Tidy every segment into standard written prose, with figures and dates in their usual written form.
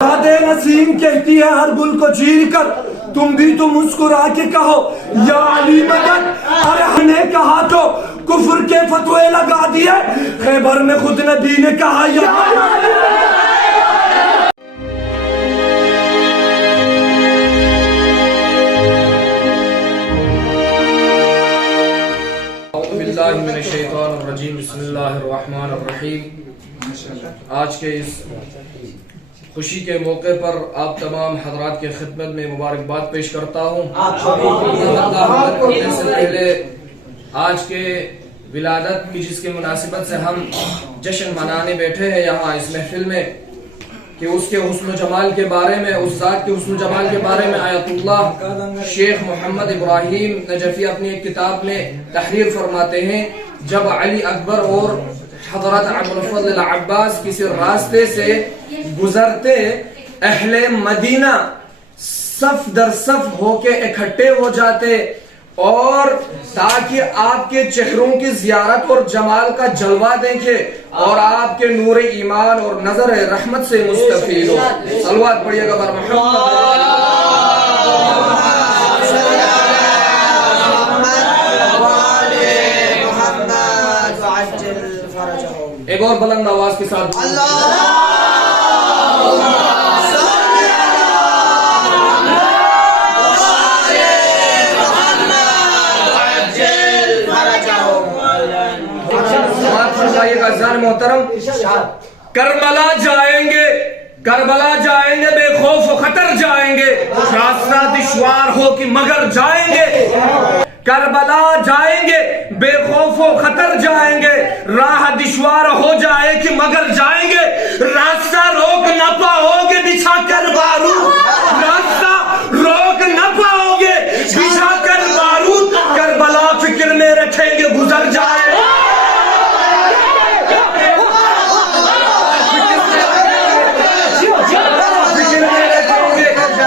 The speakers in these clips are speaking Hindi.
राधे नसीम कहती है हर गुल को चीर कर, तुम भी तो मुस्कुरा के कहो या अली मदद। अरे हमने कहा तो कुफ्र के फतवे लगा दिए, खैबर में खुद नबी ने कहा या बिस्मिल्लाहिर्रहमानिर्रहीम। आज के इस खुशी के मौके पर आप तमाम हजरात के खिदमत में मुबारकबाद पेश करता हूँ। से पहले आज के विलादत की जिसकी मुनासिबत से हम जश्न मनाने बैठे हैं यहाँ इस महफिल में, कि उसके हुस्न जमाल के बारे में, उस ज़ात के हुस्न जमाल के बारे में आयतुल्लाह शेख मोहम्मद इब्राहिम नजफी अपनी एक किताब में तहरीर फरमाते हैं। जब अली अकबर और हज़रत अबुल फज़ल अब्बास किसी रास्ते से गुजरते, अहले मदीना सफ दर सफ होके इकट्ठे हो जाते और ताकि आपके चेहरों की जियारत और जमाल का जलवा देखे और आपके नूर ईमान और नजर रहमत से मुस्तफीद हो। सलवात पढ़िएगा बर मोहम्मद। एक और बुलंद आवाज के साथ मोहतरम, करबला जाएंगे, करबला जाएंगे, बेखौफ खतर जाएंगे, रास्ता दुश्वार हो कि मगर जाएंगे। करबला जाएंगे, बेखौफ खतर जाएंगे, राह दुश्वार हो जाए कि मगर जाएंगे। रास्ता रोक न पाओगे बिछा कर बारूद, रास्ता रोक न पाओगे बिछा कर बारूद। करबला फिक्र में रखेंगे गुजर जाए,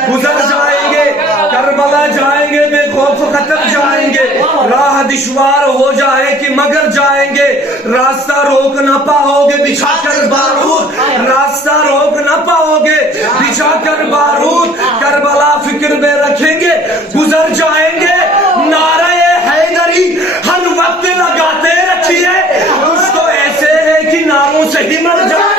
गुजर जाएंगे। करबला जाएंगे, बेखौफ खतर जाएंगे, राह दुश्वार हो जाए कि मगर जाएंगे। रास्ता रोक न पाओगे बिछा कर बारूद, रास्ता रोक न पाओगे बिछा कर बारूद। करबला फिक्र में रखेंगे गुजर जाएंगे। नारे हैदरी हर वक्त लगाते रखिए, कुछ तो ऐसे है कि नारों से ही मर जाए।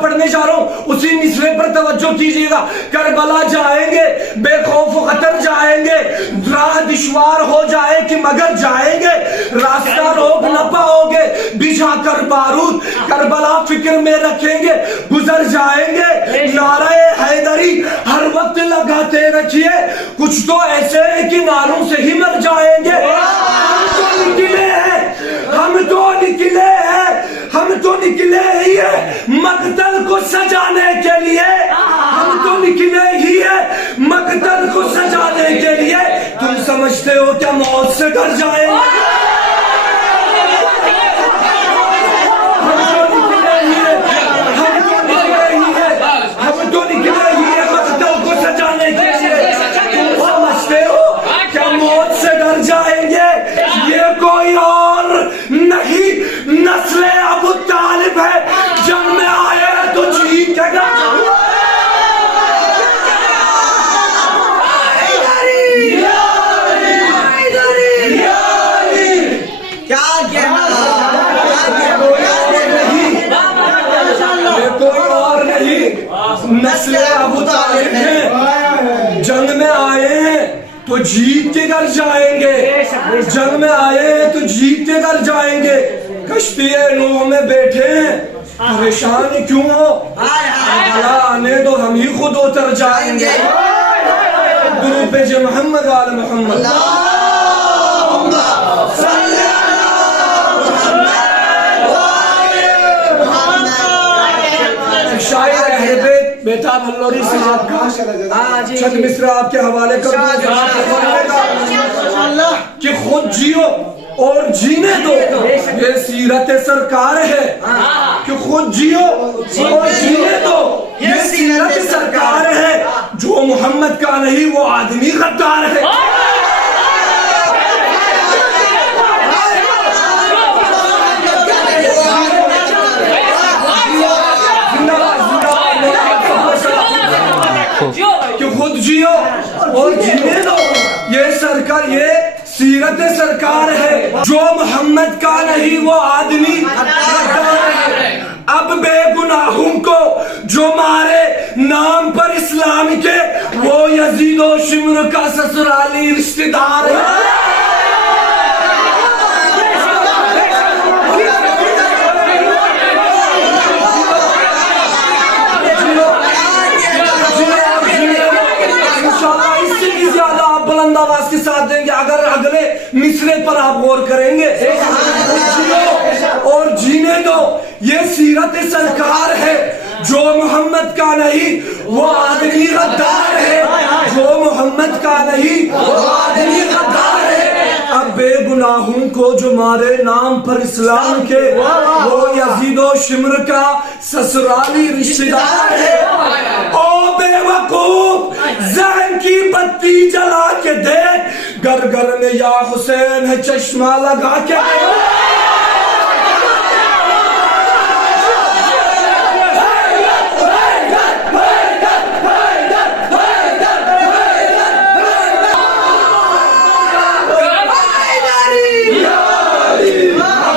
पढ़ने जा रहा हूं, उसी मिसरे पर तवज्जो कीजिएगा। करबला जाएंगे, बेखौफ खतर जाएंगे, राह दुश्वार हो जाए कि मगर जाएंगे। रास्ता रोक न पाओगे बिछा कर बारूद, करबला फिक्र में रखेंगे गुजर जाएंगे। नारे हैदरी हर वक्त लगाते रखिए, कुछ तो ऐसे है कि नारों से ही मर जाएंगे। हम तो निकले हैं, हम तो निकले हैं, हम तो निकले ही है मकतल को सजाने के लिए, हम तो निकले ही है मकतल को सजाने के लिए। तुम समझते हो क्या मौत से डर जाएंगे? हम तो निकले ही है, हम तो निकले ही है, हम तो निकले ही है मकतल को सजाने के लिए। तुम समझते हो क्या मौत से डर जाएंगे? ये कोई और नहीं नस्ले अबू तालिब है, जब में आए तो चीखेगा। क्या कोई और नहीं नस्ले अबू तालिब है, जंग में आए हैं तो जीत के घर जाएंगे, जंग में आए हैं तो जीत के घर जाएंगे। कश्ती नूह में बैठे परेशान क्यों हो, आने दो हम ही खुद उतर जाएंगे। दुरूद पे मोहम्मद आल मोहम्मद। शायद अहले बेताब हल्लोरी साहब का चंद मिसरा आपके हवाले कर कि खुद जियो और जीने दो, ये सीरत सरकार है कि खुद जियो और जीने दो, ये सीरत सरकार है। जो मोहम्मद का नहीं वो आदमी गद्दार है। कि खुद जियो और जीने दो, ये सरकार, ये सीरत सरकार है। जो मोहम्मद का नहीं वो आदमी गद्दार है। अब बेगुनाहों को जो मारे नाम पर इस्लाम के, वो यजीद और शिमर का ससुराली रिश्तेदार है। बुलंद आवाज के साथ देंगे अगर अगले मिसरे पर आप गौर करेंगे। और जीने दो, ये सीरत सरकार है। जो मोहम्मद का नहीं वो आदमी गद्दार है। जो मोहम्मद का नहीं वो आदमी गद्दार है। अब बेगुनाहों को जो मारे नाम पर इस्लाम के, वो यजीद और शिमर का ससुराली रिश्तेदार है। ओ बेवकूफ, जहन की बत्ती जला के देख, घर घर में या हुसैन है चश्मा लगा के।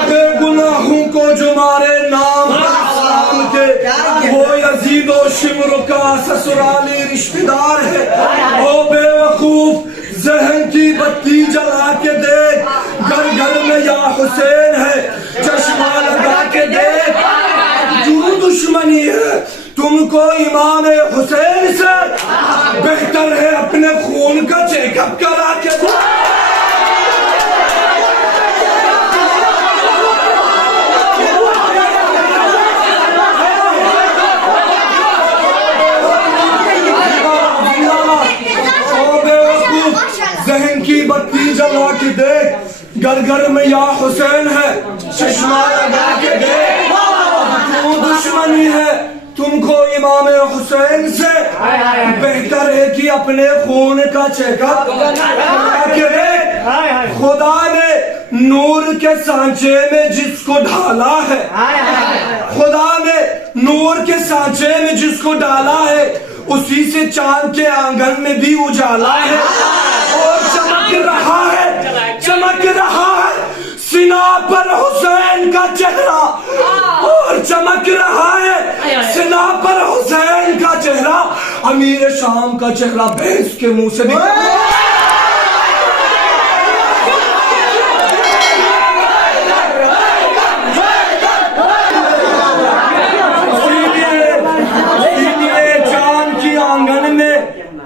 बेगुनाहों को जो मारे नाम के, वो यजीद और शिमर का ससुराली रिश्तेदार है। ओ बेवकूफ, जहन की बत्ती जला के देख, घर घर में या हुसैन है चश्मा लगा के देख। क्यों दुश्मनी है तुमको इमाम हुसैन से? बेहतर है अपने खून का चेकअप करा के दो। जहन की बत्ती जला के देख, घर घर में या हुसैन है चश्मा लगा के देख। क्यों दुश्मनी है तुमको इमाम हुसैन से? बेहतर है कि अपने खून का चेकअप करा के देख। खुदा ने नूर के सांचे में जिसको ढाला है, खुदा ने नूर के सांचे में जिसको डाला है, उसी से चांद के आंगन में भी उजाला है। और चमक रहा है, चमक रहा है सीना पर हुसैन का चेहरा। और चमक रहा है सीना पर हुसैन का चेहरा। अमीर शाम का चेहरा भैंस के मुंह से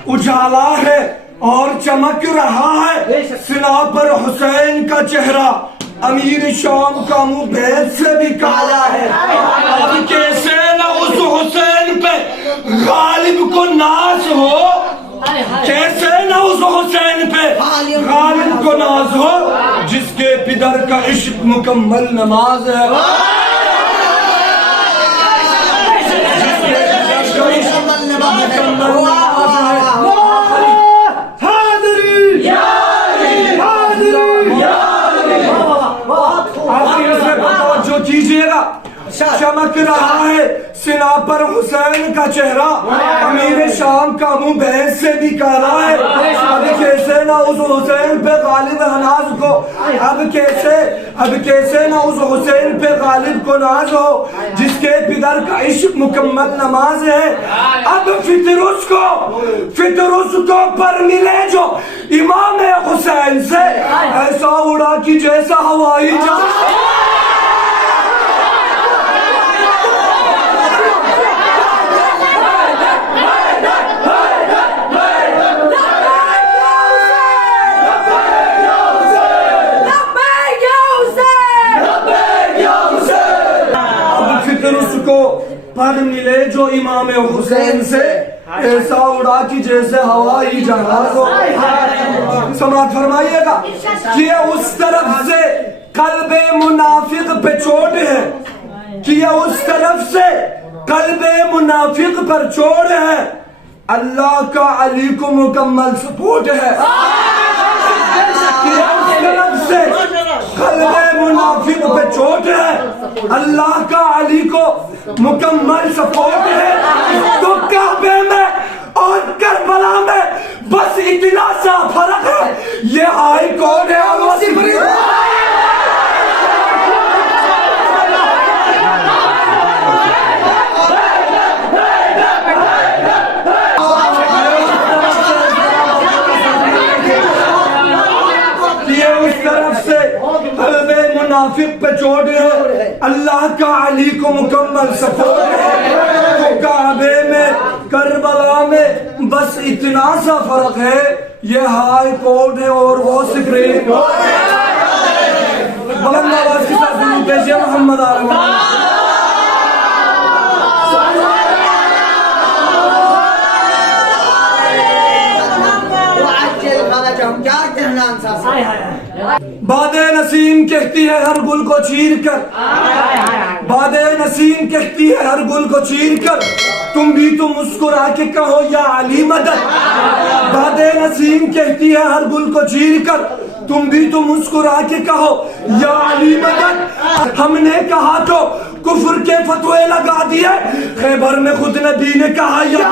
उजाला है और चमक रहा है सीना पर हुसैन का चेहरा। अमीर शाम का मुंह भैंस से भी काला है। अब कैसे न उस हुसैन पे गालिब को नाज हो, कैसे न उस हुसैन पे गालिब को नाज हो, जिसके पिदर का इश्क मुकम्मल नमाज है। कीजिएगा, चमक रहा है सीना पर हुसैन का चेहरा। अमीर शाम का मुंह भैंस से भी काला है। अब कैसे ना उस हुसैन पे गालिब नाज को, अब कैसे ना उस हुसैन पे गालिब को नाज हो, जिसके पिदर का इश्क मुकम्मल नमाज है। अब फितरुस को पर मिले जो इमाम हुसैन से, ऐसा उड़ा कि जैसा हवाई जहाज। पर मिले जो इमाम इमाम हुसैन से ऐसा उड़ा कि जैसे हवाई जहाज हो। समाज फरमाइएगा कि ये उस तरफ से कल्बे मुनाफिक पे चोट है, कि ये उस तरफ से कल्बे मुनाफिक पर चोट है। अल्लाह का अली को मुकम्मल सपोर्ट है। कि ये उस तरफ से कल्बे मुनाफिक पे चोट है, अल्लाह का अली को मुकम्मल सपोर्ट है। तो काबे में और करबला में बस इतना सा फर्क है, ये हाई कोर्ट है और वो सुप्रीम मुनाफिक पे चोट है, अल्लाह का अली को मुकम्मल सपोर्ट है। तो काबे में करबला में बस इतना सा फर्क है, ये हाई कोर्ट है और वो सुप्रीम कोर्ट है। बुलंद आवाज के साथ मोहम्मद बादे नसीम कहती है हर गुल को चीर कर, बादे नसीम कहती है हर गुल को चीर कर, तुम भी तो मुस्कुरा के कहो या अली मदद। बादे नसीम कहती है हर गुल को चीर कर, तुम भी तो मुस्कुरा के कहो या अली मदद। हमने कहा तो कुफ्र के फतवे लगा दिए, खैबर में खुद नबी ने कहा या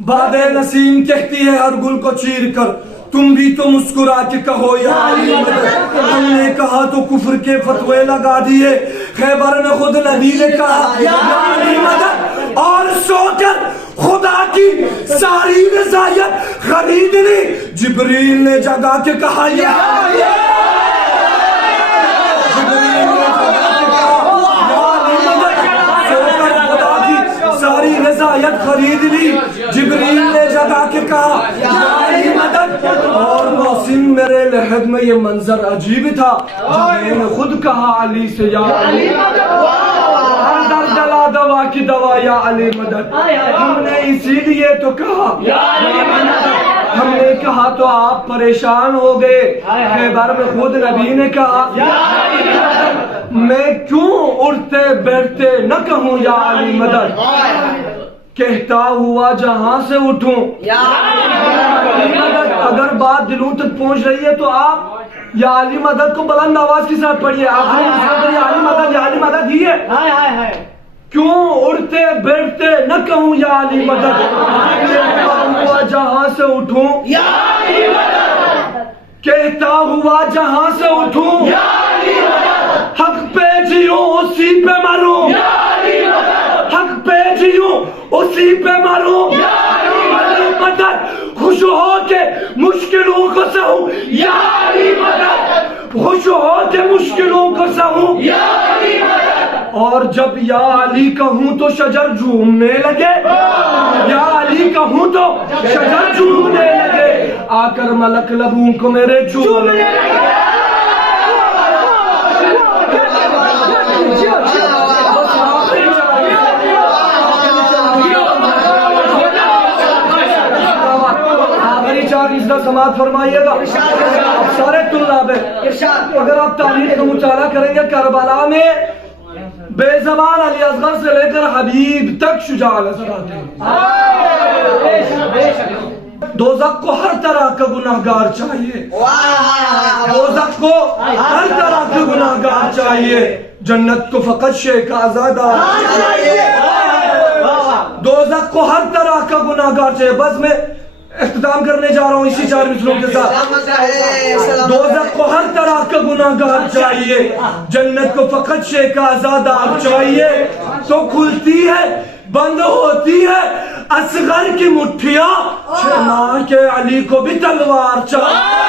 बादे नसीम कहती है हर गुल को चीर कर, तुम भी तो मुस्कुरा के कहो या अली मदद। हमने कहा तो कुफ्र के फतवे लगा दिए, खैबर में खुद नबी ने कहा या अली मदद। और सोकर खुदा की सारी रज़ायत खरीद ली, जिब्रील ने जगा के कहा या रज़ायत खरीद ली, जिब्रील ने जगा के कहा या अली मदद। और मौसिम मेरे लहद में ये मंजर अजीब था, मैंने खुद कहा अली से या अली मदद। दर्द जला दवा की दवा या अली मदद, हमने इसीलिए तो कहा या अली मदद। हमने कहा तो आप परेशान हो गए, खैबर में खुद नबी ने कहा या अली मदद। मैं क्यों उठते बैठते न कहूँ या अली मदद, कहता हुआ जहां से उठूं या अली मदद। अगर बात दिलों तक पहुंच रही है तो आप या अली मदद को बुलंद आवाज के साथ पढ़िए। आप या अली मदद ही है। क्यों उड़ते बैठते न कहूँ या अली मदद, कहता हुआ जहां से उठूं या अली मदद, कहता हुआ जहां से उठूं या अली मदद। हक पे जियो उसी पे मरूं या अली मदद, हक पे जियो उसी पे मरूं या अली मदद। खुश हो के मुश्किलों को सहूं या अली मदद, खुश हो के मुश्किलों को सहूं या अली मदद। और जब या अली कहूं तो शजर झूमने लगे, या अली कहूं तो शजर झूमने लगे, आकर मलक लबों को मेरे चूमने लगे। समाज फरमाइएगा सारे तुल्लाब, अगर आप तारीख का मुताला करेंगे, करबला में बेज़बान अली असगर से लेकर हबीब तक शुजा नजर आते हैं। दोज़ख को हर तरह का गुनाहगार चाहिए, दोज़ख को हर तरह का गुनाहगार चाहिए, जन्नत को फकत शेख आज़ादा चाहिए। दोज़ख को हर तरह का गुनाहगार चाहिए। बस मैं इख्तिताम करने जा रहा हूँ इसी 4 मिसलों के साथ। दोज़ख को हर तरह का गुनाहगार चाहिए, जन्नत को फकत शेख आज़ादार चाहिए। तो खुलती है बंद होती है असगर की मुट्ठियां, 6 माह के अली को भी तलवार चाहिए।